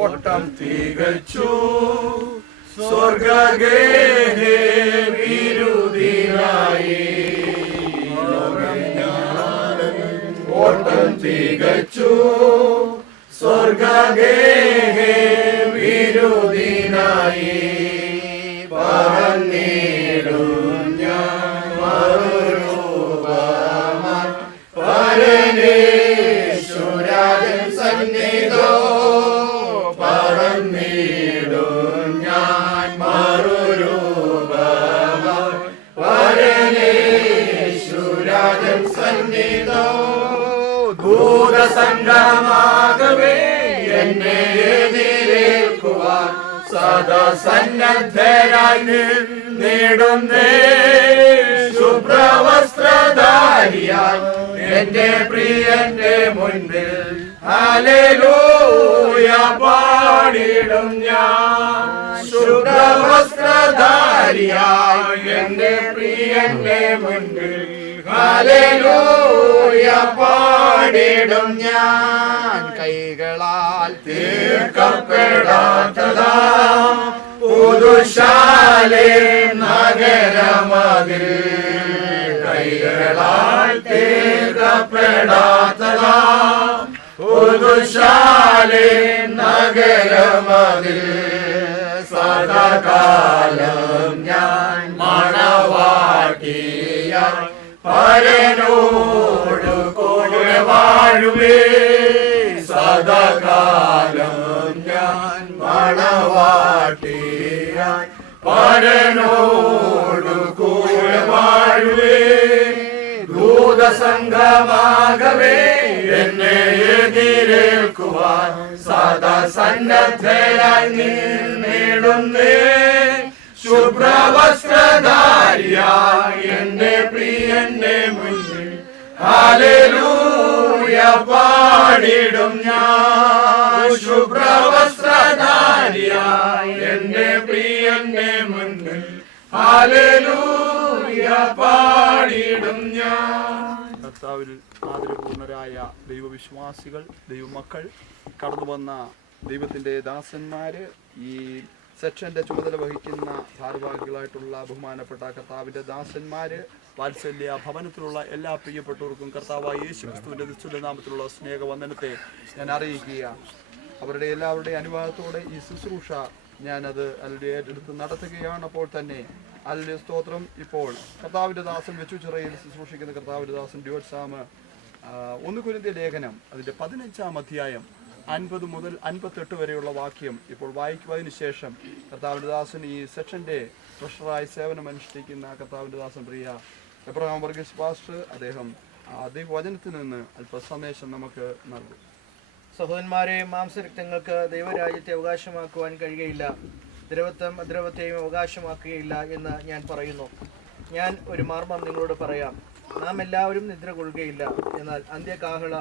ഓട്ടം തികച്ചു സ്വർഗഗേഹേ വിരുദിനായി. ഓട്ടം തികച്ചു സ്വർഗഗേഹേ വിരുദിനായി. പറന്നിടും ഞാൻ മറുരൂപമായി പരമേശ്വരൻ സന്നിധോ. പറന്നിടും ഞാൻ മറുരൂപമായി പരമേശ്വരൻ സന്നിധോ. ഭൂതസംഗമാകവേ എന്നെ എതിരേൽക്കുവാൻ സദാ സന്നദ്ധരായി നേടുന്നേ. ശുഭ്രവസ്ത്രധാരിയായി എന്റെ പ്രിയന്റെ മുൻപിൽ ഹല്ലേലൂയ പാടിടും ഞാൻ. ശുഭ്രവസ്ത്രധാരിയായി എന്റെ പ്രിയന്റെ മുൻപിൽ ഹല്ലേലൂയ പാടിടും ഞാൻ. കൈകളാൽ തീർക്കപ്പെടാത്തതാ പുതുശാലേ നഗരമതിൽ. കൈകളാൽ തീർക്കപ്പെടാത്തതാ പുതുശാലേ നഗരമതിൽ. സദാകാലം ഞാൻ മണവാട്ടിയായി പരനോടു കൂടെ വാഴുവേ. സദാകാലം ഞാൻ മണവാട്ടിയായി പരനോടു കൂടെ വാഴുവേ. ദൂതസംഗമാകവേ എന്നെ എതിരേൽക്കുവാൻ സദാ സന്നദ്ധരായി നേടുന്നേ. ശുഭ്രവസ്ത്രധാരിയായി എന്റെ പ്രിയന്റെ മുന്നിൽ ഹല്ലേലൂയ പാടിടും ഞാൻ. ശുഭ്രവസ്ത്രധാരിയായി എന്റെ പ്രിയന്റെ മുന്നിൽ ഹല്ലേലൂയ പാടിടും ഞാൻ. കർത്താവിൽ ആദരപൂർണരായ ദൈവവിശ്വാസികൾ, ദൈവമക്കൾ, കടന്നു വന്ന ദൈവത്തിൻ്റെ ദാസന്മാര്, ഈ സെക്ഷന്റെ ചുമതല വഹിക്കുന്ന ഭാരവാഹികളായിട്ടുള്ള ബഹുമാനപ്പെട്ട കർത്താവിൻ്റെ ദാസന്മാര്, വാത്സല്യ ഭവനത്തിലുള്ള എല്ലാ പ്രിയപ്പെട്ടവർക്കും കർത്താവായ യേശുക്രിസ്തുവിന്റെ നിശ്ചല നാമത്തിലുള്ള സ്നേഹവന്ദനത്തെ ഞാൻ അറിയിക്കുക. അവരുടെ എല്ലാവരുടെയും അനുവാദത്തോടെ ഈ ശുശ്രൂഷ ഞാനത് അതിൻ്റെ ഏറ്റെടുത്ത് നടത്തുകയാണ്. അപ്പോൾ തന്നെ അതിൻ്റെ സ്തോത്രം. ഇപ്പോൾ കർത്താവിൻ്റെ ദാസൻ വെച്ചുചിറയിൽ ശുശ്രൂഷിക്കുന്ന കർത്താവിൻ്റെ ദാസൻ ഡ്യോത്സാമ് 1 കൊരിന്ത്യർ ലേഖനം അതിൻ്റെ 15-ാം അധ്യായം 50 മുതൽ 58 വരെയുള്ള വാക്യം ഇപ്പോൾ വായിക്കുവാതിന് ശേഷം കർത്താവിൻ്റെ ദാസൻ ഈ സെക്ഷൻ്റെ ട്രഷറായി സേവനമനുഷ്ഠിക്കുന്ന കർത്താവിൻ്റെ ദാസൻ പ്രിയ എബ്രഹാം വർഗീസ് പാസ്റ്റർ അദ്ദേഹം ദൈവവചനത്തിൽ നിന്ന് അല്പ സന്ദേശം നമുക്ക് നൽകും. സഹോദരന്മാരെ, മാംസരക്തങ്ങൾക്ക് ദൈവരാജ്യത്തെ അവകാശമാക്കുവാൻ കഴിയുകയില്ല, ദ്രവത്വം അദ്രവത്തെയും അവകാശമാക്കുകയില്ല എന്ന് ഞാൻ പറയുന്നു. ഞാൻ ഒരു മർമ്മം നിങ്ങളോട് പറയാം. നാം എല്ലാവരും നിദ്ര കൊള്ളുകയില്ല, എന്നാൽ അന്ത്യകാഹള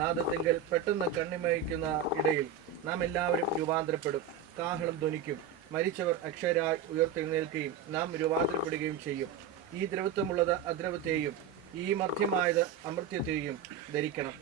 നാദത്തിങ്കൽ പെട്ടെന്ന് കണ്ണിമയ്ക്കുന്ന ഇടയിൽ നാം എല്ലാവരും രൂപാന്തരപ്പെടും. കാഹളം ധ്വനിക്കും, മരിച്ചവർ അക്ഷരായി ഉയർത്തെഴുന്നേൽക്കുകയും നാം രൂപാന്തരപ്പെടുകയും ചെയ്യും. ഈ ദ്രവത്വമുള്ളത് അദ്രവത്തെയും ഈ മധ്യമായത് അമർത്യത്തെയും ധരിക്കണം.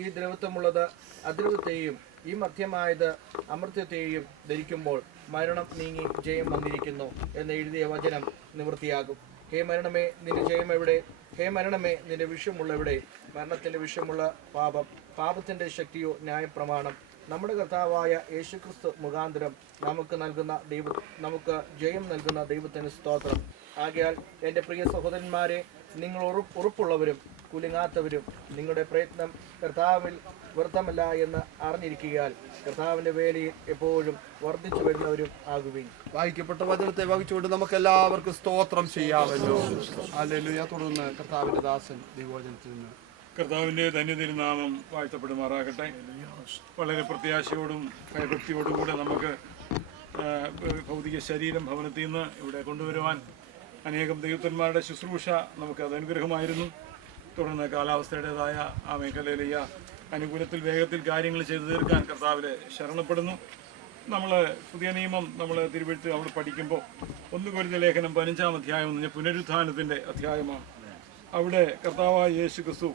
ഈ ദ്രവത്വമുള്ളത് അദ്രവത്തെയും ഈ മധ്യമായത് അമർത്യത്തെയും ധരിക്കുമ്പോൾ മരണം നീങ്ങി ജയം വന്നിരിക്കുന്നു എന്ന് എഴുതിയ വചനം നിവൃത്തിയാകും. ഹേ മരണമേ, നിന്റെ ജയം എവിടെ? ഹേ മരണമേ, നിന്റെ വിഷമുള്ള എവിടെ? മരണത്തിന്റെ വിഷമുള്ള പാപം, പാപത്തിന്റെ ശക്തിയോ ന്യായപ്രമാണം. നമ്മുടെ കർത്താവായ യേശുക്രിസ്തു മുഖാന്തരം നമുക്ക് ജയം നൽകുന്ന ദൈവത്തിന് സ്തോത്രം. ആകയാൽ എൻ്റെ പ്രിയ സഹോദരന്മാരെ, നിങ്ങൾ ഉറപ്പുള്ളവരും കുലുങ്ങാത്തവരും നിങ്ങളുടെ പ്രയത്നം കർത്താവിൽ വ്യർത്ഥമല്ല എന്ന് അറിഞ്ഞിരിക്കുകയാൽ കർത്താവിൻ്റെ വേലയിൽ എപ്പോഴും വർദ്ധിച്ചു വരുന്നവരും ആകുകയും. വായിക്കപ്പെട്ട വചനത്തെ വഹിച്ചുകൊണ്ട് നമുക്ക് എല്ലാവർക്കും സ്തോത്രം ചെയ്യാമല്ലോ. ഹല്ലേലൂയ. തുടർന്ന് കർത്താവിൻ്റെ ദാസൻ ദൈവവചനത്തിൽ നിന്ന്. കർത്താവിൻ്റെ ധന്യതിരുനാമം വാഴ്ത്തപ്പെടുമാറാകട്ടെ. വളരെ പ്രത്യാശയോടും ഭയഭക്തിയോടും കൂടെ നമുക്ക് ഭൗതിക ശരീരം ഭവനത്തിൽ നിന്ന് ഇവിടെ കൊണ്ടുവരുവാൻ അനേകം ദൈവത്തന്മാരുടെ ശുശ്രൂഷ നമുക്ക് അത് അനുഗ്രഹമായിരുന്നു. തുടർന്ന് കാലാവസ്ഥയുടേതായ ആ മേഖലയിലെ അനുകൂലത്തിൽ വേഗത്തിൽ കാര്യങ്ങൾ ചെയ്തു തീർക്കാൻ കർത്താവിനെ ശരണപ്പെടുന്നു. നമ്മൾ പുതിയ നിയമം നമ്മൾ തിരുവെഴുത്ത് നമ്മൾ പഠിക്കുമ്പോൾ 1 കൊരിന്ത്യർ ലേഖനം 15-ാം അധ്യായം എന്ന് പറഞ്ഞാൽ പുനരുത്ഥാനത്തിൻ്റെ അധ്യായമാണ്. അവിടെ കർത്താവായ യേശു ക്രിസ്തു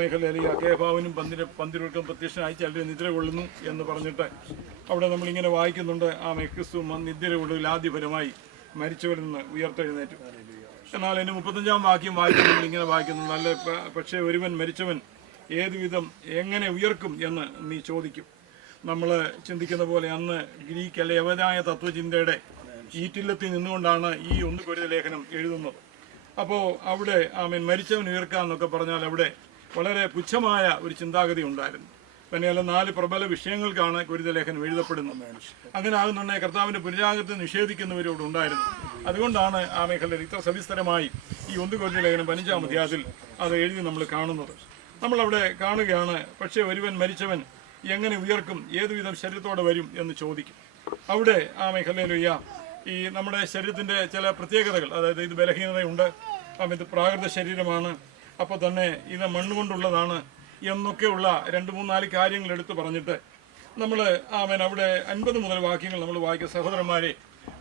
മേഖലയിലെ കേഫാവിനും പന്തിരുവർക്കും പ്രത്യക്ഷനായി ചിലർ നിദ്ര കൊള്ളുന്നു എന്ന് പറഞ്ഞിട്ട് അവിടെ നമ്മളിങ്ങനെ വായിക്കുന്നുണ്ട്. ക്രിസ്തു നിദ്ര കൊള്ളുകയിൽ ആദ്യപരമായി മരിച്ചവരിൽ നിന്ന് ഉയർത്തെഴുന്നേറ്റു. എന്നാൽ എൻ്റെ 35-ാം വാക്യം വായിക്കുമ്പോൾ ഇങ്ങനെ വായിക്കുന്നു, നല്ല പക്ഷേ ഒരുവൻ മരിച്ചവൻ ഏതുവിധം എങ്ങനെ ഉയർക്കും എന്ന് നീ ചോദിക്കും. നമ്മൾ ചിന്തിക്കുന്ന പോലെ അന്ന് ഗ്രീക്ക് അല്ലെ യവനായ തത്വചിന്തയുടെ ഈറ്റില്ലത്തിൽ നിന്നുകൊണ്ടാണ് ഈ 1 കൊരിന്ത്യർ ലേഖനം എഴുതുന്നത്. അപ്പോൾ അവിടെ മരിച്ചവൻ ഉയർക്കാന്നൊക്കെ പറഞ്ഞാൽ അവിടെ വളരെ പുച്ഛമായ ഒരു ചിന്താഗതി ഉണ്ടായിരുന്നു. തന്നെയല്ല 4 പ്രബല വിഷയങ്ങൾക്കാണ് കൊരിന്ത്യർ ലേഖനം എഴുതപ്പെടുന്നത്. അങ്ങനെ ആകുന്നുണ്ടെങ്കിൽ കർത്താവിൻ്റെ പുനരാഗത്തെ നിഷേധിക്കുന്നവരോട് ഉണ്ടായിരുന്നു. അതുകൊണ്ടാണ് ആ മേഖലയിൽ ഇത്ര സവിസ്തരമായി ഈ 1 കൊരിന്ത്യർ ലേഖനം 15-ാം അധ്യായത്തിൽ അത് എഴുതി നമ്മൾ കാണുന്നത്. നമ്മളവിടെ കാണുകയാണ്, പക്ഷേ ഒരുവൻ മരിച്ചവൻ എങ്ങനെ ഉയർക്കും, ഏതുവിധം ശരീരത്തോടെ വരും എന്ന് ചോദിക്കും. അവിടെ ആ മേഖലയിലൊയ്യ ഈ നമ്മുടെ ശരീരത്തിൻ്റെ ചില പ്രത്യേകതകൾ, അതായത് ഇത് ബലഹീനതയുണ്ട്, ഇത് പ്രാകൃത ശരീരമാണ്, അപ്പോൾ തന്നെ ഇത് മണ്ണുകൊണ്ടുള്ളതാണ് എന്നൊക്കെയുള്ള 2-3-4 കാര്യങ്ങൾ എടുത്തു പറഞ്ഞിട്ട് നമ്മൾ അവിടെ 50 മുതൽ വാക്യങ്ങൾ നമ്മൾ വായിക്കുക. സഹോദരന്മാരെ,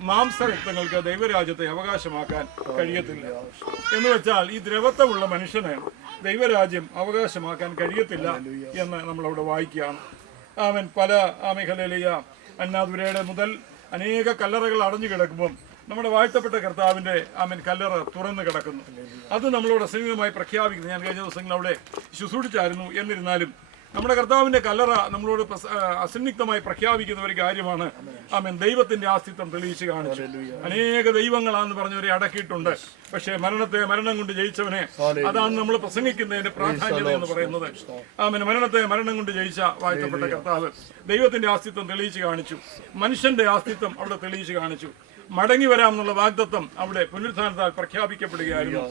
മാംസരക്തങ്ങൾക്ക് ദൈവരാജ്യത്തെ അവകാശമാക്കാൻ കഴിയത്തില്ല എന്ന് വെച്ചാൽ ഈ ദ്രവത്വമുള്ള മനുഷ്യന് ദൈവരാജ്യം അവകാശമാക്കാൻ കഴിയത്തില്ല എന്ന് നമ്മളവിടെ വായിക്കുകയാണ്. പല മേഖലയിലെയ അന്നാദുരയുടെ മുതൽ അനേക കല്ലറകൾ അടഞ്ഞു കിടക്കുമ്പം നമ്മുടെ വാഴ്ത്തപ്പെട്ട കർത്താവിൻ്റെ കല്ലറ തുറന്നു കിടക്കുന്നു. അത് നമ്മളോട് അസംഗതമായി പ്രഖ്യാപിക്കുന്നു. ഞാൻ കഴിഞ്ഞ ദിവസങ്ങൾ അവിടെ ശുശ്രൂഷിച്ചായിരുന്നു. എന്നിരുന്നാലും നമ്മുടെ കർത്താവിൻ്റെ കല്ലറ നമ്മളോട് അസന്നിഗ്ധമായി പ്രഖ്യാപിക്കുന്ന ഒരു കാര്യമാണ്. ദൈവത്തിന്റെ അസ്തിത്വം തെളിയിച്ച് കാണിച്ചു. അനേക ദൈവങ്ങളാന്ന് പറഞ്ഞവരെ അടക്കിയിട്ടുണ്ട്. പക്ഷേ മരണത്തെ മരണം കൊണ്ട് ജയിച്ചവനെ, അതാണ് നമ്മൾ പ്രസംഗിക്കുന്നതിന്റെ പ്രാധാന്യത എന്ന് പറയുന്നത്. മരണത്തെ മരണം കൊണ്ട് ജയിച്ച വാഴ്ത്തപ്പെട്ട കർത്താവ് ദൈവത്തിന്റെ അസ്തിത്വം തെളിയിച്ച് കാണിച്ചു. മനുഷ്യന്റെ അസ്തിത്വം അവിടെ തെളിയിച്ച് കാണിച്ചു. മടങ്ങി വരാമെന്നുള്ള വാഗ്ദത്തം അവിടെ പുനരുത്ഥാനത്താൽ പ്രഖ്യാപിക്കപ്പെടുകയായിരുന്നു.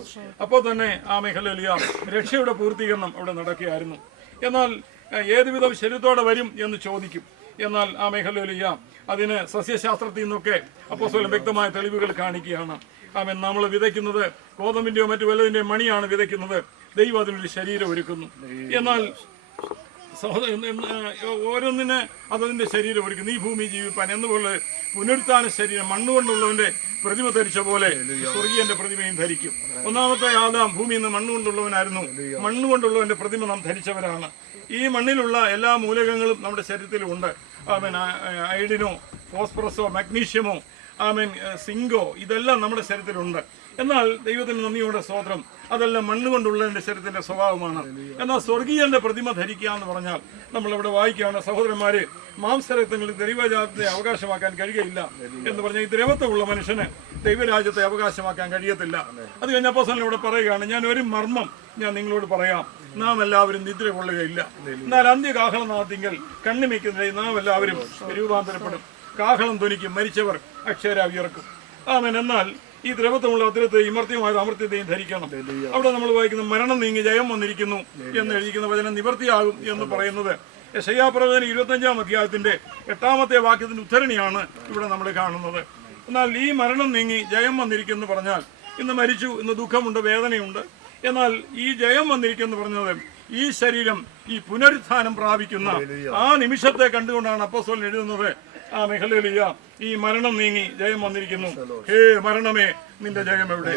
അപ്പോൾ തന്നെ ആ മേഖലയിൽ രക്ഷയുടെ പൂർത്തീകരണം അവിടെ നടക്കുകയായിരുന്നു. എന്നാൽ ഏതുവിധം ശരീരത്തോടെ വരും എന്ന് ചോദിക്കും. എന്നാൽ ആ മേഖലയിൽ അതിന് സസ്യശാസ്ത്രത്തിൽ നിന്നൊക്കെ അപ്പോസ്തലൻ വ്യക്തമായ തെളിവുകൾ കാണിക്കുകയാണ്. നമ്മൾ വിതയ്ക്കുന്നത് ഗോതമ്പിന്റെയോ മറ്റു വല്ലതിന്റെയോ മണിയാണ് വിതയ്ക്കുന്നത്. ദൈവം അതിനൊരു ശരീരം ഒരുക്കുന്നു. എന്നാൽ ഓരോന്നിന് അതതിന്റെ ശരീരം ഒരുക്കുന്നു. ഈ ഭൂമി ജീവിപ്പാൻ എന്നപോലെ പുനരുത്ഥാന ശരീരം മണ്ണുകൊണ്ടുള്ളവന്റെ പ്രതിമ ധരിച്ച പോലെ സ്വർഗീയന്റെ പ്രതിമയും ധരിക്കും. ഒന്നാമത്തെ ആദാം ഭൂമിയിൽ നിന്ന് മണ്ണുകൊണ്ടുള്ളവനായിരുന്നു. മണ്ണുകൊണ്ടുള്ളവന്റെ പ്രതിമ നാം ധരിച്ചവരാണ്. ഈ മണ്ണിലുള്ള എല്ലാ മൂലകങ്ങളും നമ്മുടെ ശരീരത്തിലുണ്ട്. അയഡിനോ ഫോസ്ഫറസോ മഗ്നീഷ്യമോ സിങ്കോ ഇതെല്ലാം നമ്മുടെ ശരീരത്തിലുണ്ട്. എന്നാൽ ദൈവത്തിന് നന്ദിയോടെ സ്തോത്രം, അതെല്ലാം മണ്ണുകൊണ്ടുള്ളതിന്റെ ശരീരത്തിന്റെ സ്വഭാവമാണ്. എന്നാൽ സ്വർഗീയന്റെ പ്രതിമ ധരിക്കുക എന്ന് പറഞ്ഞാൽ നമ്മളിവിടെ വായിക്കുകയാണ്, സഹോദരന്മാരെ, മാംസരക്തങ്ങളിൽ ദൈവരാജ്യത്തെ അവകാശമാക്കാൻ കഴിയുകയില്ല എന്ന് പറഞ്ഞാൽ ഈ ദ്രവത്വമുള്ള മനുഷ്യന് ദൈവരാജ്യത്തെ അവകാശമാക്കാൻ കഴിയത്തില്ല. അത് കഴിഞ്ഞപ്പോൾ ഇവിടെ പറയുകയാണ്, ഞാൻ ഒരു മർമ്മം ഞാൻ നിങ്ങളോട് പറയാം, നാം എല്ലാവരും നിദ്ര കൊള്ളുകയില്ല. എന്നാൽ അന്ത്യകാഹളനാദത്തിങ്കൽ കണ്ണിമയ്ക്കുന്നതിൽ നാം എല്ലാവരും രൂപാന്തരപ്പെടും. കാഹളം ധ്വനിക്കും, മരിച്ചവർ അക്ഷരാ ഉയർക്കും. എന്നാൽ ഈ ദ്രവത്വമുള്ള അദ്രത്തെയും ഇമർത്യമായ അമർത്യത്തെയും ധരിക്കണം. അവിടെ നമ്മൾ വായിക്കുന്ന മരണം നീങ്ങി ജയം വന്നിരിക്കുന്നു എന്ന് എഴുതിക്കുന്ന വചനം നിവർത്തിയാകും എന്ന് പറയുന്നത് യെശയ്യാപ്രവചനം 25-ാം അധ്യായത്തിന്റെ 8-ാമത്തെ വാക്യത്തിന്റെ ഉദ്ധരണിയാണ് ഇവിടെ നമ്മൾ കാണുന്നത്. എന്നാൽ ഈ മരണം നീങ്ങി ജയം വന്നിരിക്കുന്നു പറഞ്ഞാൽ ഇന്ന് മരിച്ചു, ഇന്ന് ദുഃഖമുണ്ട്, വേദനയുണ്ട്. എന്നാൽ ഈ ജയം വന്നിരിക്കുന്നു പറഞ്ഞത് ഈ ശരീരം ഈ പുനരുത്ഥാനം പ്രാപിക്കുന്ന ആ നിമിഷത്തെ കണ്ടുകൊണ്ടാണ് അപ്പോസ്തലൻ എഴുതുന്നത്. ആ മേഖലയിലിയ ഈ മരണം നീങ്ങി ജയം വന്നിരിക്കുന്നു. ഹേ മരണമേ, നിന്റെ ജയം എവിടെ?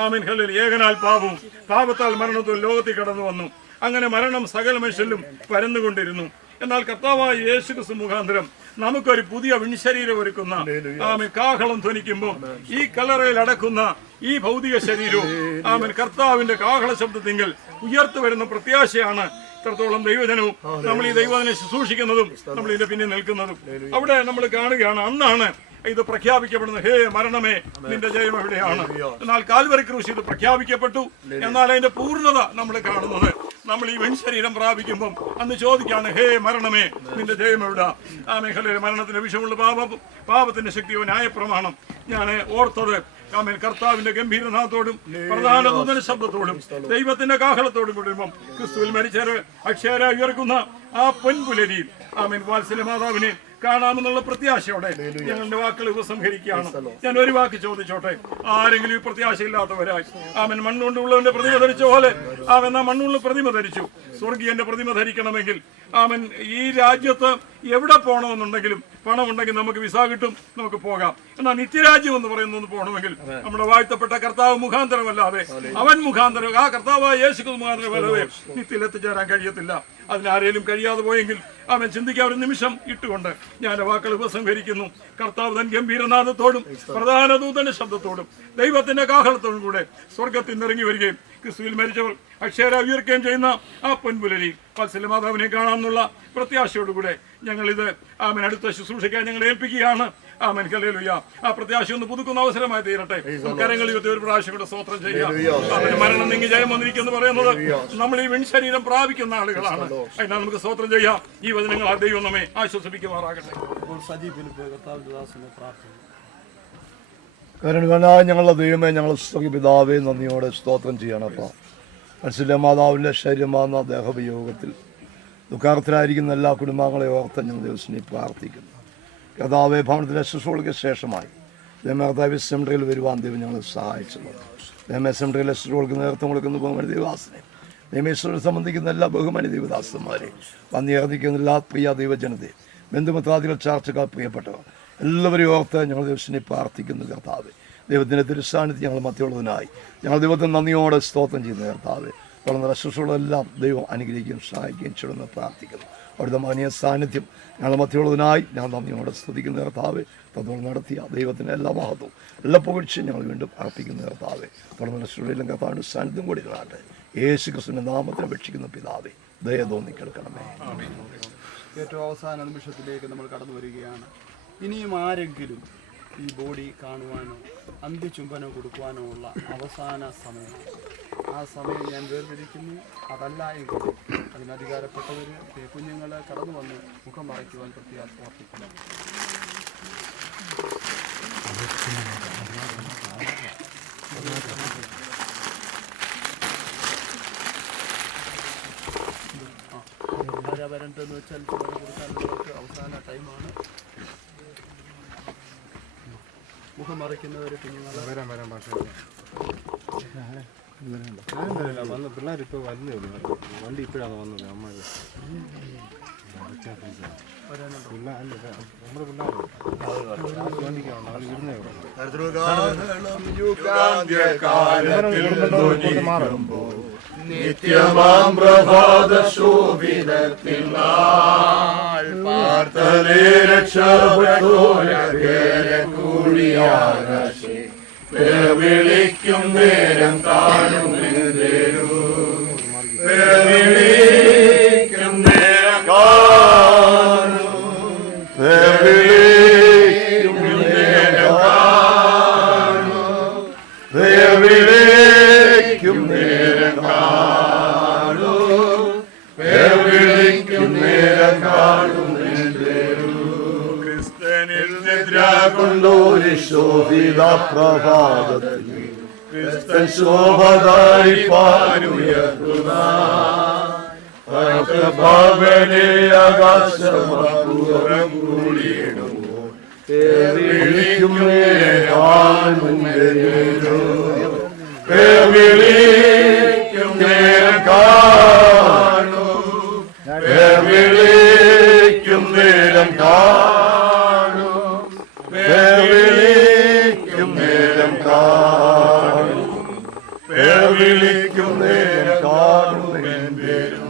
ആ മേഖലയിൽ ഏകനാൽ പാപവും പാപത്താൽ മരണത്തിൽ ലോകത്തിൽ കടന്നു വന്നു. അങ്ങനെ മരണം സകല മനുഷ്യരിലും പരന്നുകൊണ്ടിരുന്നു. എന്നാൽ കർത്താവായ യേശുക്രിസ്തു മുഖാന്തരം നമുക്കൊരു പുതിയ വിൺശരീരം ഒരുക്കുന്ന കാഹളം ധ്വനിക്കുമ്പോൾ ഈ കല്ലറയിൽ അടക്കുന്ന ഈ ഭൗതിക ശരീരവും കർത്താവിന്റെ കാഹള ശബ്ദത്തിങ്കൽ ഉയർത്തു വരുന്ന പ്രത്യാശയാണ്. ഇത്രത്തോളം ദൈവജനവും നമ്മൾ ഈ ദൈവജനെ ശുശ്രൂഷിക്കുന്നതും നമ്മൾ ഇതിന്റെ പിന്നിൽ നിൽക്കുന്നതും അവിടെ നമ്മൾ കാണുകയാണ്. അന്നാണ് ഇത് പ്രഖ്യാപിക്കപ്പെടുന്നത്. ഹേ മരണമേ, നിന്റെ ജയം എവിടെയാണ്? എന്നാൽ കാൽവരി ക്രൂശിൽ ഇത് പ്രഖ്യാപിക്കപ്പെട്ടു. എന്നാൽ അതിന്റെ പൂർണ്ണത നമ്മൾ കാണുന്നത് നമ്മൾ ഈ വെൺശരീരം പ്രാപിക്കുമ്പം അന്ന് ചോദിക്കാണ്, ഹേ മരണമേ, നിന്റെ ജയം എവിടാ? ആ മേഖലയിൽ മരണത്തിന്റെ വിഷമുള്ള പാപത്തിന്റെ ശക്തിയോ ന്യായപ്രമാണം ഞാൻ ഓർത്തത് കർത്താവിന്റെ ഗംഭീരനാഥത്തോടും പ്രധാന ദൂതന ശബ്ദത്തോടും ദൈവത്തിന്റെ കാഹളത്തോടും കൂടുമ്പം ക്രിസ്തുവിൽ മരിച്ചവരെ അക്ഷര ഉയർക്കുന്ന ആ പൊൻപുലരിയിൽ വാത്സല്യ മാതാവിനെ കാണാമെന്നുള്ള പ്രത്യാശയോടെ ഞങ്ങളുടെ വാക്കുകൾ ഉപസംഹരിക്കുകയാണ്. ഞാൻ ഒരു വാക്ക് ചോദിച്ചോട്ടെ, ആരെങ്കിലും ഈ പ്രത്യാശയില്ലാത്തവരായി മണ്ണുകൊണ്ടുള്ളവന്റെ പ്രതിമ ധരിച്ച പോലെ മണ്ണുള്ള പ്രതിമ ധരിച്ചു, സ്വർഗീയന്റെ പ്രതിമ ധരിക്കണമെങ്കിൽ ഈ രാജ്യത്ത് എവിടെ പോകണമെന്നുണ്ടെങ്കിലും പണമുണ്ടെങ്കിൽ നമുക്ക് വിസ കിട്ടും, നമുക്ക് പോകാം. എന്നാൽ നിത്യരാജ്യം എന്ന് പറയുന്നത് പോകണമെങ്കിൽ നമ്മുടെ വാഴ്ത്തപ്പെട്ട കർത്താവ് മുഖാന്തരമല്ലാതെ, അവൻ മുഖാന്തരം, ആ കർത്താവായ യേശു മുഖാന്തരമല്ലാതെ നിത്യത്തിൽ എത്തിച്ചേരാൻ കഴിയത്തില്ല. അതിനാരേലും കഴിയാതെ പോയെങ്കിൽ അവൻ ചിന്തിക്കാൻ ഒരു നിമിഷം ഇട്ടുകൊണ്ട് ഞാൻ വാക്കുകൾ ഉപസംഹരിക്കുന്നു. കർത്താവ് തൻ ഗംഭീരനാഥത്തോടും പ്രധാന ദൂതന്റെ ശബ്ദത്തോടും ദൈവത്തിന്റെ കാഹളത്തോടും കൂടെ സ്വർഗത്തിൽ നിറങ്ങി വരികയും ക്രിസ്തുവിൽ മരിച്ചവർ അക്ഷര ഉയർക്കുകയും ചെയ്യുന്ന ആ പൊൻപുലരി വത്സല മാതാവിനെ കാണാമെന്നുള്ള പ്രത്യാശയോടുകൂടെ ഞങ്ങളിത് ആമൻ അടുത്ത ശുശ്രൂഷയ്ക്കാൻ ഞങ്ങൾ ഏൽപ്പിക്കുകയാണ്. ആമൻ ഹല്ലേലൂയ. ആ പ്രത്യാശ ഒന്ന് പുതുക്കുന്ന അവസരമായി തീരട്ടെ. കരങ്ങളിൽ ഒരു പ്രാവശ്യം കൂടെ സ്തോത്രം ചെയ്യാം. അവന് മരണം നീങ്ങി ജയം വന്നിരിക്കുന്നു പറയുന്നത് നമ്മൾ ഈ വിൺശരീരം പ്രാപിക്കുന്ന ആളുകളാണ്. അതിനാൽ നമുക്ക് സ്തോത്രം ചെയ്യാം. ഈ വചനങ്ങൾ ആ ദൈവം നമ്മെ ആശ്വസിപ്പിക്കുമാറാകട്ടെ. കരുണകനായ ഞങ്ങളുടെ ദൈവമേ, ഞങ്ങൾ പിതാവേ നന്ദിയോടെ സ്തോത്രം ചെയ്യണപ്പാ. മനസ്സിലെ മാതാവിൻ്റെ ശരീരമാകുന്ന ദേഹവിയോഗത്തിൽ ദുഃഖാർത്ഥരായിരിക്കുന്ന എല്ലാ കുടുംബാംഗങ്ങളെ ഓർത്ത് ഞങ്ങൾ ദിവസം പ്രാർത്ഥിക്കുന്നു. കർത്താവെ, ഭവനത്തിലെ ശുശ്രൂഷയ്ക്ക് ശേഷമായി കർത്താവ് സെമിട്രിയിൽ വരുവാൻ ദൈവം ഞങ്ങളെ സഹായിച്ചത്. സെമിട്രിയിലെ ശുശ്രൂഷയ്ക്ക് നേതൃത്വം കൊടുക്കുന്ന ബഹുമാനി ദേവദാസനെ, നിയമേശ്വരനെ സംബന്ധിക്കുന്ന എല്ലാ ബഹുമാനി ദേവദാസന്മാരെ, വന്നിറങ്ങിക്കുന്ന എല്ലാ പ്രിയ ദൈവജനത്തെ, ബന്ധുമിത്രാദികൾ, ചാർച്ചക്കാർ, പ്രിയപ്പെട്ടവർ എല്ലാവരെയും ഓർത്ത് ഞങ്ങൾ ദിവസനെ പ്രാർത്ഥിക്കുന്നു. കർത്താവ്, ദൈവത്തിൻ്റെ തിരുസാന്നിധ്യം ഞങ്ങൾ മധ്യമുള്ളതിനായി ഞങ്ങൾ ദൈവത്തിന് നന്ദിയോടെ സ്തോത്രം ചെയ്യുന്ന കർത്താവ്, തുടർന്നുള്ള ശുശ്രൂഷകളെല്ലാം ദൈവം അനുഗ്രഹിക്കുകയും സഹായിക്കുകയും ചെയ്യുമെന്ന് പ്രാർത്ഥിക്കുന്നു. അവിടുത്തെ മഹനീയ സാന്നിധ്യം ഞങ്ങൾ മധ്യമുള്ളതിനായി ഞങ്ങൾ നന്ദിയോടെ സ്തുതിക്കുന്ന കർത്താവ്, തുടർന്ന് നടത്തിയ ദൈവത്തിൻ്റെ എല്ലാ മഹത്വവും എല്ലാ പുകഴ്ചയും ഞങ്ങൾ വീണ്ടും അർപ്പിക്കുന്ന കർത്താവ്, തുടർന്നുള്ള ശുശ്രൂഷയിലും കർത്താവിൻ്റെ സാന്നിധ്യം കൂടി കാണട്ടെ. യേശു ക്രിസ്തുവിൻ്റെ നാമത്തിൽ അപേക്ഷിക്കുന്ന പിതാവേ, ദയ തോന്നി കേൾക്കണമേ. ഏറ്റവും അവസാന നിമിഷത്തിലേക്ക് നമ്മൾ കടന്നു വരികയാണ്. ഇനിയും ആരെങ്കിലും ഈ ബോഡി കാണുവാനോ അന്ത്യചുംബനം കൊടുക്കുവാനോ ഉള്ള അവസാന സമയം, ആ സമയം ഞാൻ വേർതിരിക്കുന്നു. അതല്ല എങ്കിൽ അതിനധികാരപ്പെട്ടവർ, കുഞ്ഞുങ്ങൾ കടന്നു വന്ന് മുഖം മറയ്ക്കുവാൻ പ്രത്യേകം ഓർപ്പിക്കുന്നു. വരണ്ടെന്ന് വെച്ചാൽ ചുമതല കൊടുക്കാനുള്ളവർക്ക് അവസാന ടൈമാണ്. മുഖം മറിക്കുന്നവർ കുഞ്ഞുങ്ങൾ വരാൻ ഭാഷ വന്ന് പിള്ളേരിപ്പോൾ വരുന്നേ ഉള്ളൂ. വണ്ടി ഇപ്പോഴാണ് വന്നത്. അമ്മ നമ്മുടെ പിള്ളേർ വണ്ടിക്കാണ് അവർ വിരുന്നേ നിത്യമാം പ്രഭാത ശോഭിതത്തിൽ പ്രാർത്ഥനേ രക്ഷപ്പെട്ടോരേറെ കൂടിയാകാശേ വിളിക്കും നേരം കാണുമെന്തേരും വിളിക്കും നേരം കാണും വിളിക്കും നേരം കാണും വിളിക്കും നേരം കാണും വിളിക്കും നേരം കാണും ക്രിസ്തനിൽ നിദ്ര കൊണ്ടൊരു ശോഭിത പ്രഭാതത്തിൽ ക്രിസ്തൻ ശോഭതാരിപ്പാനുയർത്തുന്ന ഭാവനെ ആകാശമപ്പുറം കൂടിയിടുമ്പോൾ വിളിക്കും നേരം വിളിക്കും നേരം കാണും വിളിക്കും നേരം കാണും വിളിക്കും നേരം കാണും വിളിക്കും നേരം കാണും എന്തേരും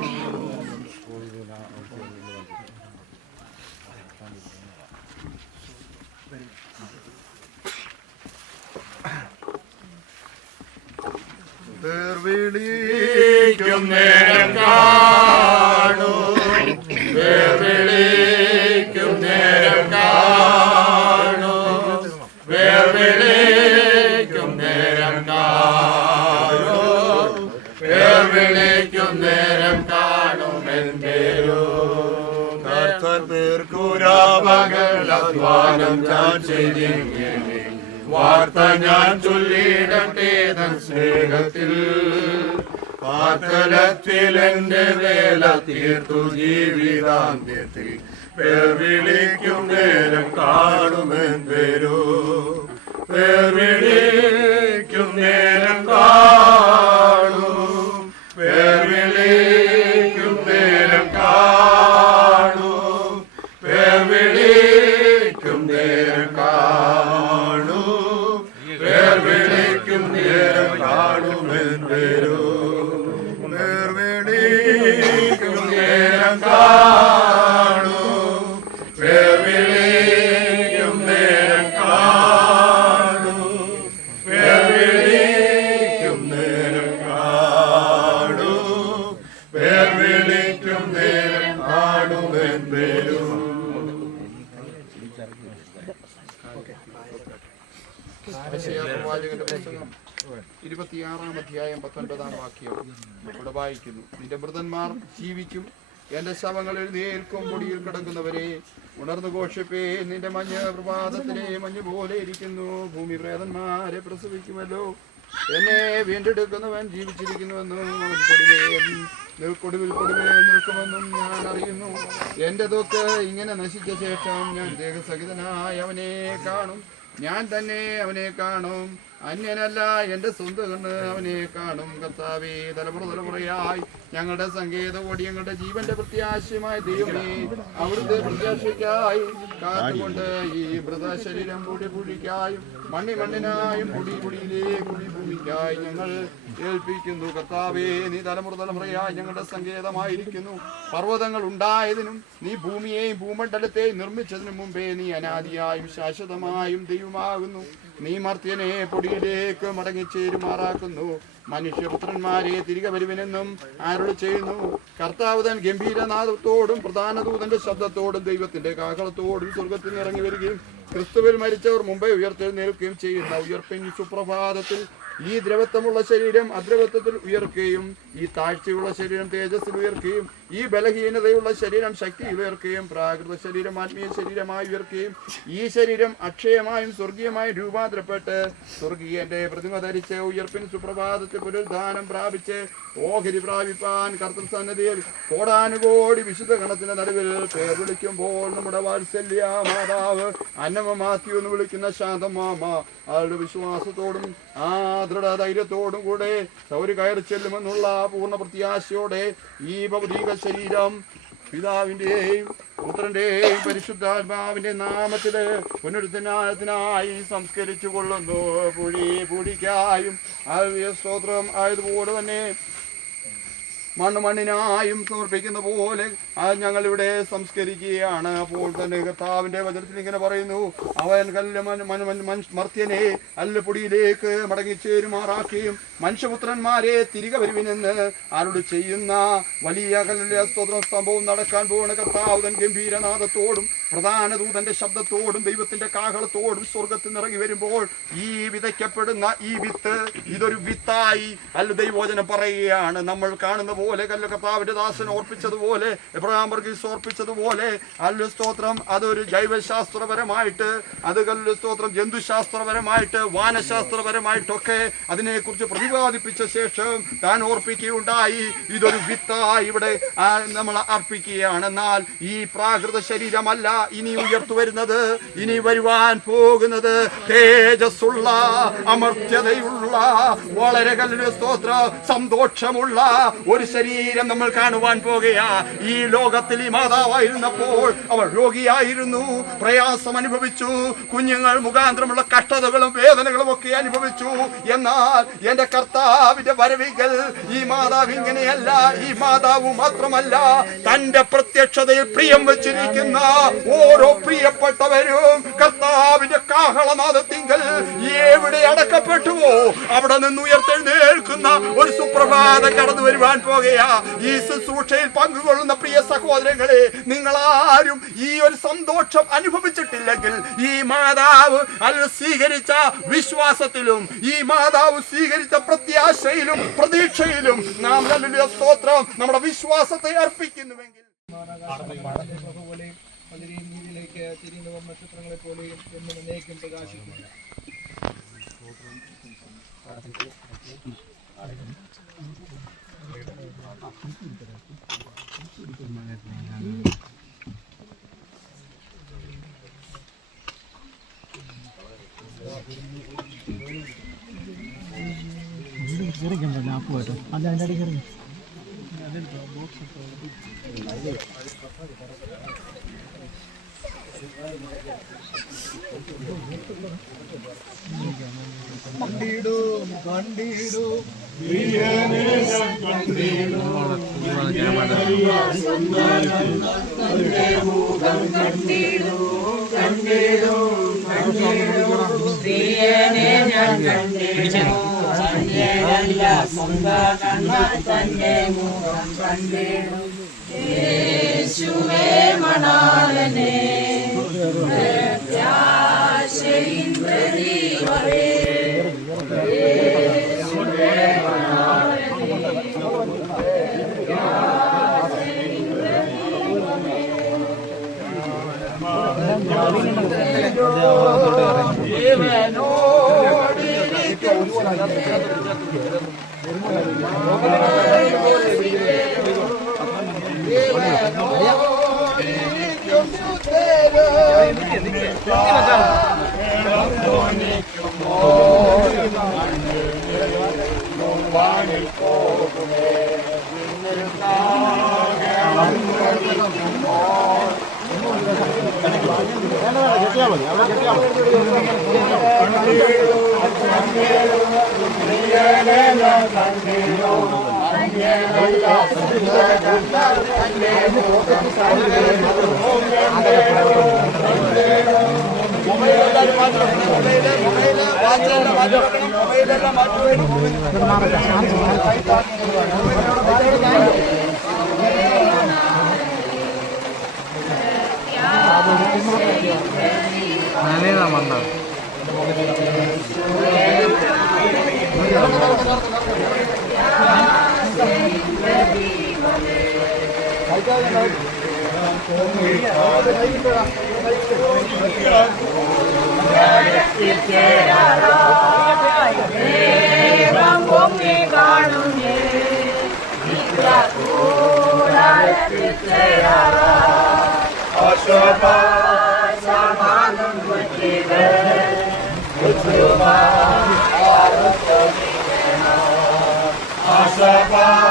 വിളിക്കും നേരം കാണും വിളിക്കും നേരം കാണും വിളിക്കും നേരം കാണും വിളിക്കും നേരം കാണും എന്തേരും കർത്തൻ തീർക്കൂരാമകലധ്വാനം ഞാൻ ചെയ്തിങ്ങനെ വാർത്ത ഞാൻ ചൊല്ലിടട്ടെ തൻ സ്നേഹത്തിൽ പാർത്തലത്തിൽ എന്റെ വേല തീർത്തു ജീവിതാന്ത്യത്തിൽ വിളിക്കും നേരം കാണുമെന്തേരോ വിളിക്കും നേരം കാണും വിളിക്കും നേരം കാണും വിളിക്കും കാണുമെൻ വരും വേർവിളിക്കും നേരം കാണും വേർവിളിക്കും നേരം കാണും വേർവിളിക്കും നേരം കാണും വേർവിളിക്കും നേരം കാണുമെൻ വരും. പ്രവാചകന്റെ പുസ്തകം 26-ാം അധ്യായം 19-ാം വാക്യം ഇവിടെ വായിക്കുന്നു. നിന്റെ മൃതന്മാർ ജീവിക്കും, എന്റെ ശവങ്ങൾ എഴുന്നേൽക്കും. പൊടിയിൽ കിടക്കുന്നവരെ ഉണർന്നു ഘോഷിപ്പേ, നിന്റെ മഞ്ഞ് പ്രഭാതത്തിലെ മഞ്ഞ് പോലെ ഇരിക്കുന്നു. ഭൂമി പ്രേതന്മാരെ പ്രസവിക്കുമല്ലോ. എന്നെ വീണ്ടെടുക്കുന്നവൻ ജീവിച്ചിരിക്കുന്നുവെന്നും കൊടുവിൽ നിൽക്കുമെന്നും ഞാൻ അറിയുന്നു. എന്റെ തൊക്ക് ഇങ്ങനെ നശിച്ച ശേഷം ഞാൻ ദേഹസഹിതനായി അവനെ കാണും. ഞാൻ തന്നെ അവനെ കാണും, അന്യനല്ല. എന്റെ സ്വന്തം കണ്ണ് അവനെ കാണും. കർത്താവേ, തലമുറയായി ഞങ്ങളുടെ സങ്കേതകോടി, ഞങ്ങളുടെ ജീവന്റെ പ്രത്യാശയുമായ ദൈവമേ, അവിടുത്തെ പ്രത്യാശയ്ക്കായി കാത്തുകൊണ്ട് ഈ മൃതശരീരം പൊടിക്കായും മണ്ണിനായും പൊടിയിലെ ഭൂമിക്കായി ഞങ്ങൾ ഏൽപ്പിക്കുന്നു. കർത്താവേ, നീ തലമുറയായി ഞങ്ങളുടെ സങ്കേതമായിരിക്കുന്നു. പർവ്വതങ്ങൾ ഉണ്ടായതിനും നീ ഭൂമിയെയും ഭൂമണ്ഡലത്തെയും നിർമ്മിച്ചതിനു മുമ്പേ നീ അനാദിയായും ശാശ്വതമായും ദൈവമാകുന്നു. നീ മർത്യനെ പൊടിയിലേക്ക് മടങ്ങിച്ചേരുമാറാക്കുന്നു. മനുഷ്യപുത്രന്മാരെ തിരികെ വരുവിനെന്നും അരുളി ചെയ്യുന്നു. കർത്താവ് തൻ ഗംഭീരനാദത്തോടും പ്രധാന ദൂതന്റെ ശബ്ദത്തോടും ദൈവത്തിന്റെ കാഹളത്തോടും സ്വർഗത്തിൽ നിന്ന് ഇറങ്ങി വരികയും ക്രിസ്തുവിൽ മരിച്ചവർ മുമ്പേ ഉയർത്തെഴുന്നേൽക്കുകയും ചെയ്യുന്ന ഉയർപ്പിൻ സുപ്രഭാതത്തിൽ ഈ ദ്രവത്വമുള്ള ശരീരം അദ്രവത്വത്തിൽ ഉയർക്കുകയും ഈ താഴ്ചയുള്ള ശരീരം തേജസ്സിൽ ഉയർക്കുകയും ഈ ബലഹീനതയുള്ള ശരീരം ശക്തിയിൽ ഉയർക്കുകയും പ്രാകൃത ശരീരം ആത്മീയ ശരീരമായി ഉയർക്കുകയും ഈ ശരീരം അക്ഷയമായും സ്വർഗീയമായും രൂപാന്തരപ്പെട്ട് സ്വർഗീയന്റെ പ്രതിമ ധരിച്ച് ഉയർപ്പിൻ സുപ്രഭാതത്തിൽ പുനരുദ്ധാനം പ്രാപിച്ച് ഓഹരി പ്രാപിപ്പാൻ കർത്തൃസന്നിധിയിൽ കോടാനുകോടി വിശുദ്ധ ഗണത്തിന്റെ നടുവിൽ പേർ വിളിക്കുമ്പോൾ നമ്മുടെ വാത്സല്യ മാതാവ് അന്നമ മാത്യു എന്ന് വിളിക്കുന്ന ശാന്തമാമ അവരുടെ വിശ്വാസത്തോടും ആ ദൃഢധൈര്യത്തോടും കൂടെ സൗരി കയറി ചെല്ലുമെന്നുള്ള പൂർണ്ണ പ്രത്യാശയോടെ ഈ ഭൗതിക ശരീരം പിതാവിന്റെയും പുത്രന്റെയും പരിശുദ്ധാത്മാവിന്റെ നാമത്തില് പുനരുദ്ധാനത്തിനായി സംസ്കരിച്ചു കൊള്ളുന്നു. പുഴിക്കായും സ്തോത്രം ആയതുപോലെ തന്നെ മണ്ണിനായും സമർപ്പിക്കുന്ന പോലെ ഞങ്ങൾ ഇവിടെ സംസ്കരിക്കുകയാണ്. അപ്പോൾ തന്നെ കർത്താവിന്റെ വചനത്തിൽ ഇങ്ങനെ പറയുന്നു, അവൻ മർത്യനെ അല്ലപ്പൊടിയിലേക്ക് മടങ്ങിച്ചേരുമാറാക്കുകയും മനുഷ്യപുത്രന്മാരെ തിരികെ വരുവിനെന്ന് ആരോട് ചെയ്യുന്ന വലിയ സ്തോത്ര സംഭവം നടക്കാൻ പോകുന്ന കർത്താവ് തൻ ഗംഭീരനാദത്തോടും പ്രധാന ദൂതന്റെ ശബ്ദത്തോടും ദൈവത്തിന്റെ കാഹളത്തോടും സ്വർഗത്തിൽ നിറങ്ങി വരുമ്പോൾ ഈ വിതയ്ക്കപ്പെടുന്ന ഈ വിത്ത് ഇതൊരു വിത്തായി അല്ല ദൈവവചനം പറയുകയാണ്. നമ്മൾ കാണുന്ന പോലെ കല്ല് കർത്താവിന്റെ ദാസൻ ഓർപ്പിച്ചതുപോലെ എബ്രഹാം വർഗീസ് ഓർപ്പിച്ചതുപോലെ അല്ലു സ്തോത്രം അതൊരു ജൈവശാസ്ത്രപരമായിട്ട് അത് കല്ല് സ്തോത്രം ജന്തുശാസ്ത്രപരമായിട്ട് വാനശാസ്ത്രപരമായിട്ടൊക്കെ അതിനെക്കുറിച്ച് പ്രതിപാദിപ്പിച്ച ശേഷം താൻ ഓർപ്പിക്കുകയുണ്ടായി. ഇതൊരു വിത്തായി ഇവിടെ നമ്മൾ അർപ്പിക്കുകയാണ്. എന്നാൽ ഈ പ്രാകൃത ശരീരമല്ല ഇനി ഉയർത്തു വരുന്നത്, ഇനി വരുവാൻ പോകുന്നത് തേജസ്സുള്ള അമർത്യതയുള്ള വളരെ കല്ല് സ്തോത്ര സന്തോഷമുള്ള ഒരു ശരീരം നമ്മൾ കാണുവാൻ പോകുകയാ. ഈ ലോകത്തിൽ ഈ മാതാവായിരുന്നപ്പോൾ അവൾ രോഗിയായിരുന്നു, പ്രയാസം അനുഭവിച്ചു, കുഞ്ഞുങ്ങൾ മുഖാന്തരമുള്ള കഷ്ടതകളും വേദനകളും ഒക്കെ അനുഭവിച്ചു. എന്നാൽ എന്റെ കർത്താവിന്റെ വരവിങ്കൽ ഈ മാതാവ് ഇങ്ങനെയല്ല. ഈ മാതാവ് മാത്രമല്ല, തന്റെ പ്രത്യക്ഷതയിൽ പ്രിയം വെച്ചിരിക്കുന്ന ഓരോ പ്രിയപ്പെട്ടവരും കർത്താവിന്റെ കാഹളനാദത്തിങ്കൽ എവിടെ അടക്കപ്പെട്ടുവോ അവിടെ നിന്ന് ഉയർത്തെഴുന്നേൽക്കുന്ന ഒരു സുപ്രഭാതം കടന്നു വരുവാൻ പോകുകയാ. ഈ ശുശ്രൂഷയിൽ പങ്കുകൊള്ളുന്ന പ്രിയ സഹോദരങ്ങളെ, നിങ്ങളാരും ഈ ഒരു സന്തോഷം അനുഭവിച്ചിട്ടില്ലെങ്കിൽ ഈ മാതാവ് അത് സ്വീകരിച്ച വിശ്വാസത്തിലും ഈ മാതാവ് സ്വീകരിച്ച പ്രത്യാശയിലും പ്രതീക്ഷയിലും നാം ഹല്ലേലൂയ സ്തോത്രം നമ്മുടെ വിശ്വാസത്തെ അർപ്പിക്കുന്നുവെങ്കിൽ തിരിയുന്ന നക്ഷത്രങ്ങളെ പോലെയും എന്നും എന്നേക്കും പ്രകാശിക്കുന്നു. യേശുവേ മണാളനെ പ്രത്യാശയിൻ പ്രദീപമേ യേശുവേ മണാളനെ പ്രത്യാശയിൻ പ്രദീപമേ Asaba,